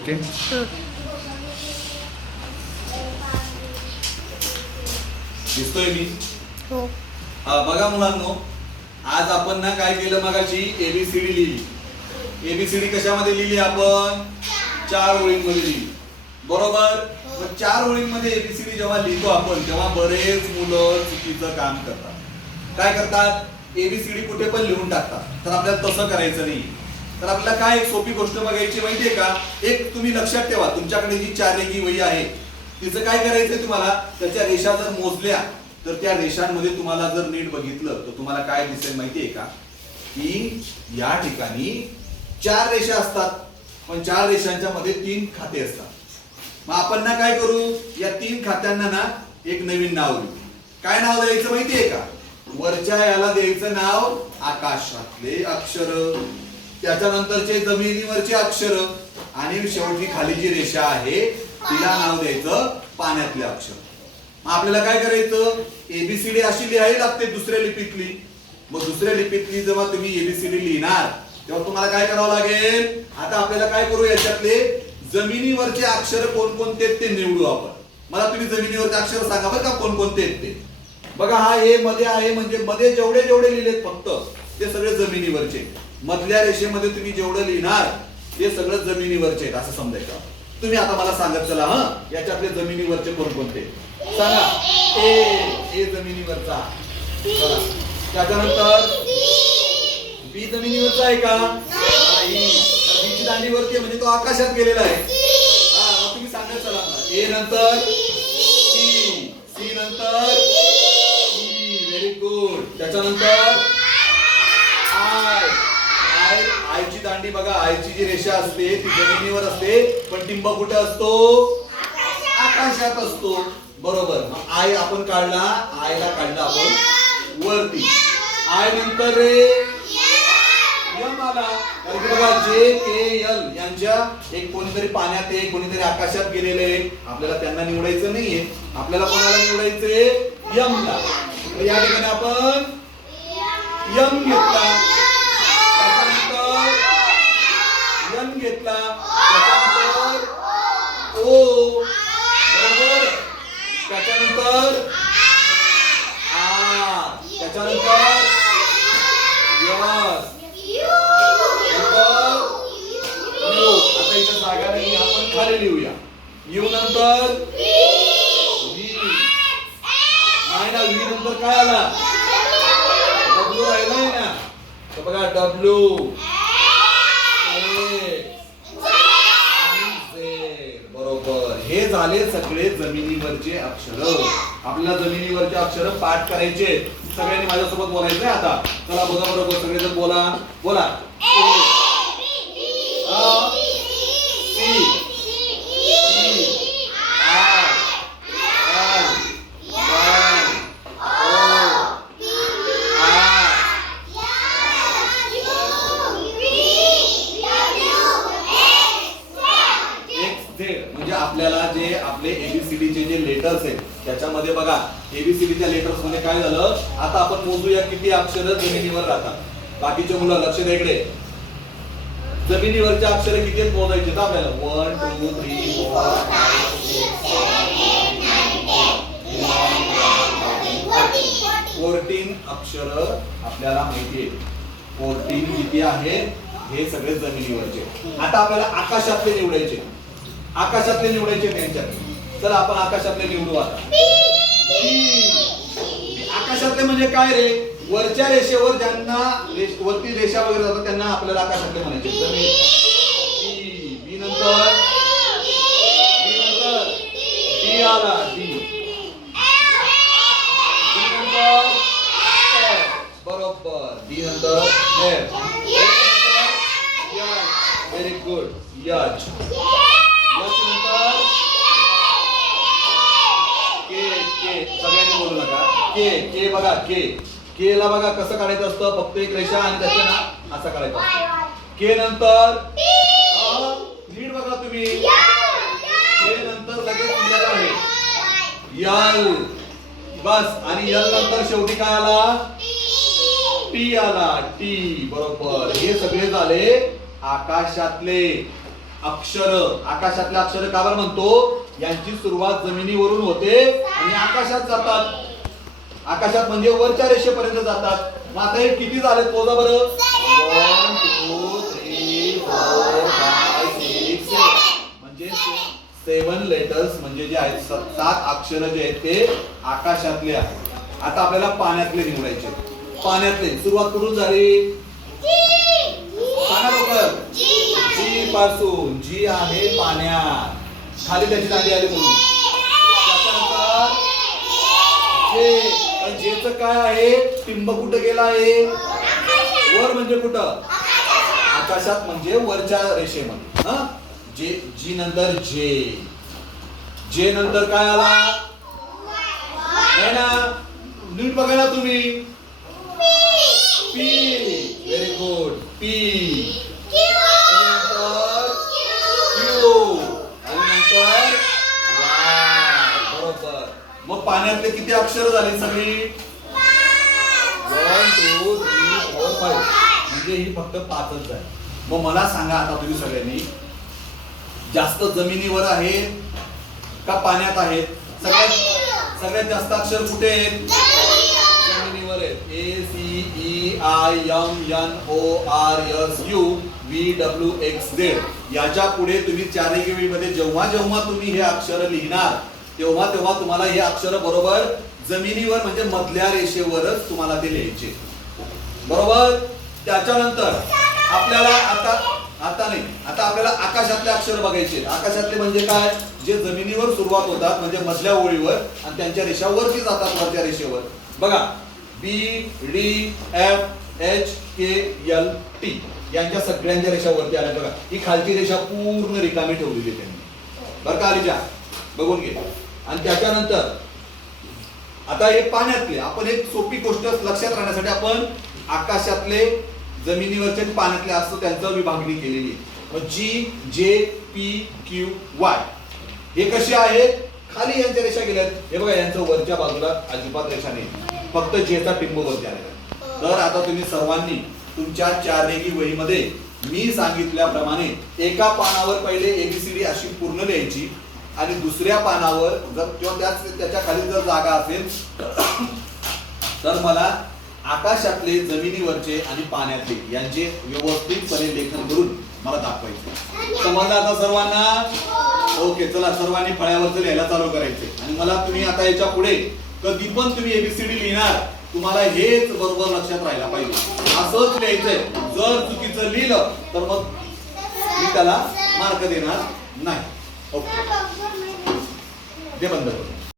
Okay. दिसतोय मी? हो. बघा मुलांनो, आज आपण ना काय केलं, मगाशी एबीसीडी लिहिली. एबीसीडी कशामध्ये लिहिली आपण? 4 ओळींमध्ये लिहिली, बरोबर. मग 4 ओळींमध्ये एबीसीडी जेव्हा लिहितो आपण, तेव्हा बरेच मुलं चुकीचं काम करतात. काय करतात? एबीसीडी कुठे पण लिहून टाकतात. तर आपल्याला तसं करायचं नाही. तर आपल्याला काय एक सोपी गोष्ट बघायची माहितीये का? एक तुम्ही लक्षात ठेवा, तुमच्याकडे जी 4 रेघी वही आहे, तिचं काय करायचंय तुम्हाला? त्याच्या रेषा जर मोजल्या तर त्या रेषांमध्ये तुम्हाला जर नीट बघितलं तर तुम्हाला काय दिसेल माहितीये का? की या ठिकाणी 4 रेषा असतात, पण 4 रेषांच्या मध्ये 3 खाते असतात. मग आपण ना काय करू? या 3 खात्यांना ना एक नवीन नाव देऊ. काय नाव द्यायचं माहितीये का? वरच्या याला द्यायचं नाव आकाशातले अक्षर, त्याच्यानंतरचे जमिनीवरचे अक्षर, आणि शेवटी खाली जी रेषा आहे तिला नाव द्यायचं पाण्यातले अक्षर. मग आपल्याला काय करायचं? एबीसीडी अशी लिहावी लागते दुसऱ्या लिपीतली. मग दुसऱ्या लिपीतली जेव्हा तुम्ही एबीसीडी लिहिणार तेव्हा तुम्हाला काय करावं लागेल? आता आपल्याला काय करू? याच्यातले जमिनीवरचे अक्षर कोणकोणते ते निवडू आपण. मला तुम्ही जमिनीवरचे अक्षर सांगा बरं का, कोणकोणते आहेत ते. बघा, हा ए मध्ये आहे, म्हणजे मध्ये जेवढे जेवढे लिहिलेत फक्त ते सगळे जमिनीवरचे. मधल्या रेषेमध्ये तुम्ही जेवढं लिहिणार ते सगळं जमिनीवरचे आहेत असं समजायचं. तुम्ही आता मला सांगत चला, याच्यातले जमिनीवरचे कोणकोणते सांगा. ए जमिनीवरचा. त्याच्यानंतर बी जमिनीवरचा आहे का? नाही. बी ची दांडीवरती म्हणजे तो आकाशात गेलेला आहे. तुम्ही सांगत चला. ए नंतर सी, सी नंतर ई, व्हेरी गुड. त्याच्यानंतर आय, आयची दांडी बघा, आयची जी रेषा असते ती जमिनीवर असते, पण टिंब कुठे असतो? आकाशात असतो, बरोबर. मग आय आपण काढला, आयला काढला आपण वरती. आय नंतर रे यम आला. कारण की बघा, जे के एल यांच्या एक कोणीतरी पाण्यात आहे, कोणीतरी आकाशात गेलेले आहे. आपल्याला त्यांना निवडायचं नाहीये, आपल्याला कोणाला निवडायचंय? यम ला. या ठिकाणी आपण यम घेतला, त्याच्यानंतर यम घेतला, त्याच्यानंतर ओ, बरोबर. त्याच्यानंतर आर, त्याच्यानंतर यस, आता इथं जागा नाही, आपण खाली लिहूया. यू नंतर व्ही, नाही ना, व्ही नंतर काय आला? डब्ल्यू राहिलाय ना. तर बघा, डब्ल्यू, बरोबर. हे झाले सगळे जमिनीवरचे अक्षर. आपल्याला जमिनीवरचे अक्षर पाठ करायचे. सगळ्यांनी माझ्यासोबत बोलायचंय आता. चला बघा बरोबर, सगळेजण बोला बोला. म्हणजे आपल्याला जे आपले एबीसीडी चे जे लेटर्स आहेत त्याच्यामध्ये बघा, एबीसीडी च्या लेटर्स मध्ये काय झालं? आता आपण मोजूया किती अक्षर जमिनीवर राहतात. बाकीचे मुलं लक्ष द्या इकडे. जमिनीवरचे अक्षर किती आहेत मोजायचे आपल्याला? 1 2 3 4 5 6 7 8 9 10 14 अक्षर आपल्याला माहिती आहे. 14 किती आहे? हे सगळे जमिनीवरचे. आता आपल्याला आकाशातले निवडायचे. आकाशातले निवडायचे त्यांच्यात. चला आपण आकाशातले निवडू आता. आकाशातले म्हणजे काय रे? वरच्या रेषेवर ज्यांना वरती रेषा वगैरे जातात त्यांना आपल्याला आकाशातले म्हणायचे. बी नंतर डी आला, डी नंतर बरोबर, डी नंतर व्हेरी गुड, यच नंतर के, के सगळ्यांनी बोलू नका. के, के बघा, के, के ला बघा कसं काढायचं असतं? फक्त एक रेषा आणि त्याचं ना असं काढायचं असतं. के नंतर नीट बघा तुम्ही, के नंतर लगेच यल आहे, यल बस. आणि यल नंतर शेवटी काय आला? टी आला, टी, बरोबर. हे सगळे झाले आकाशातले. अक्षर, आकाशातले अक्षर का बरं म्हणतो? यांची सुरुवात जमिनीवरून होते आणि आकाशात जातात. आकाशात म्हणजे वरच्या रेषेपर्यंत जातात. मग आता हे किती झाले पोजा बरं? 1 2 3 4 5 6 7 म्हणजे 7 लेटर्स म्हणजे जे आहेत 7 अक्षर जे आहेत ते आकाशातले आहेत. आता आपल्याला पाण्यातले निवडायचे. पाण्यातले सुरुवात कुठून झाली? सांगा लवकर. जी पासून. जी आहे पाण्यात, खाली त्याची दांडी आली म्हणून. त्याच्यानंतर जे. जेचं काय आहे? टिंब कुठं गेला आहे? वर म्हणजे कुठं? आकाशात म्हणजे वरच्या रेषेमध्ये. हा जे. जी नंतर जे. जे नंतर काय आला? नाही ना, नीट बघा ना तुम्ही. पी. Very good. पी. नंतर क्यू आणि नंतर वाय. बरोबर. मग पाण्यातले किती अक्षर झाली सगळी? 1 2 3 4 5 म्हणजे ही फक्त 5च झाली. मग मला सांगा आता तुम्ही सगळ्यांनी, जास्त जमिनीवर आहेत का पाण्यात आहेत? सगळ्यात जास्त अक्षर कुठे आहेत? जमिनीवर आहेत. ACEIMNORSUVWXZ. याच्या पुढे तुम्ही चारिकी मध्ये जेव्हा जेव्हा तुम्ही हे अक्षर लिहिणार तेव्हा तेव्हा तुम्हाला हे अक्षर बरोबर जमिनीवर म्हणजे मधल्या रेषेवरच तुम्हाला ते लिहायचे. बरोबर. त्याच्यानंतर आपल्याला आता नाही, आता आपल्याला आकाशातले अक्षर बघायचे. आकाशातले म्हणजे काय? जे जमिनीवर सुरुवात होतात म्हणजे मधल्या ओळीवर आणि त्यांच्या रेषा वरती जातात वरच्या रेषेवर. बघा BDFHKLT यांच्या सगळ्यांच्या रेषा वरती आल्या. बघा ही खालची रेषा पूर्ण रिकामी ठेवलेली त्यांनी. बरं का आलीजा? बघून घे. आणि त्याच्यानंतर आता हे पाण्यातले, आपण एक सोपी गोष्ट लक्षात राहण्यासाठी आपण आकाशातले, जमिनीवरचे, पाण्यातले असं त्यांचं विभागणी केलेली आहे. मग GJPQY हे कसे आहेत? खाली यांच्या रेषा गेल्यात. हे बघा यांचं वरच्या बाजूला अजिबात रेषा नाही, फक्त जेचा टिंब वरती आलेला. तर आता तुम्ही सर्वांनी तुमच्या 4 रेघी वहीमध्ये मी सांगितल्याप्रमाणे एका पानावर पहिले ABCD अशी पूर्ण लिहायची आणि दुसऱ्या पानावर जर किंवा त्याच्या खाली जर जागा असेल तर मला आकाशातले, जमिनीवरचे आणि पाण्यातले यांचे व्यवस्थितपणे लेखन करून मला दाखवायचे. समजलं आता सर्वांना? ओके. चला सर्वांनी फळ्यावरचं लिहायला चालू करायचे. आणि मला तुम्ही आता याच्या पुढे कधी पण तुम्ही ABCD लिहिणार तुम्हाला हेच बरोबर लक्षात राहायला पाहिजे. असंच लिहायचंय. जर चुकीचं लिहिलं तर मग मी त्याला मार्क देणार नाही. ओके. ते बंद करू.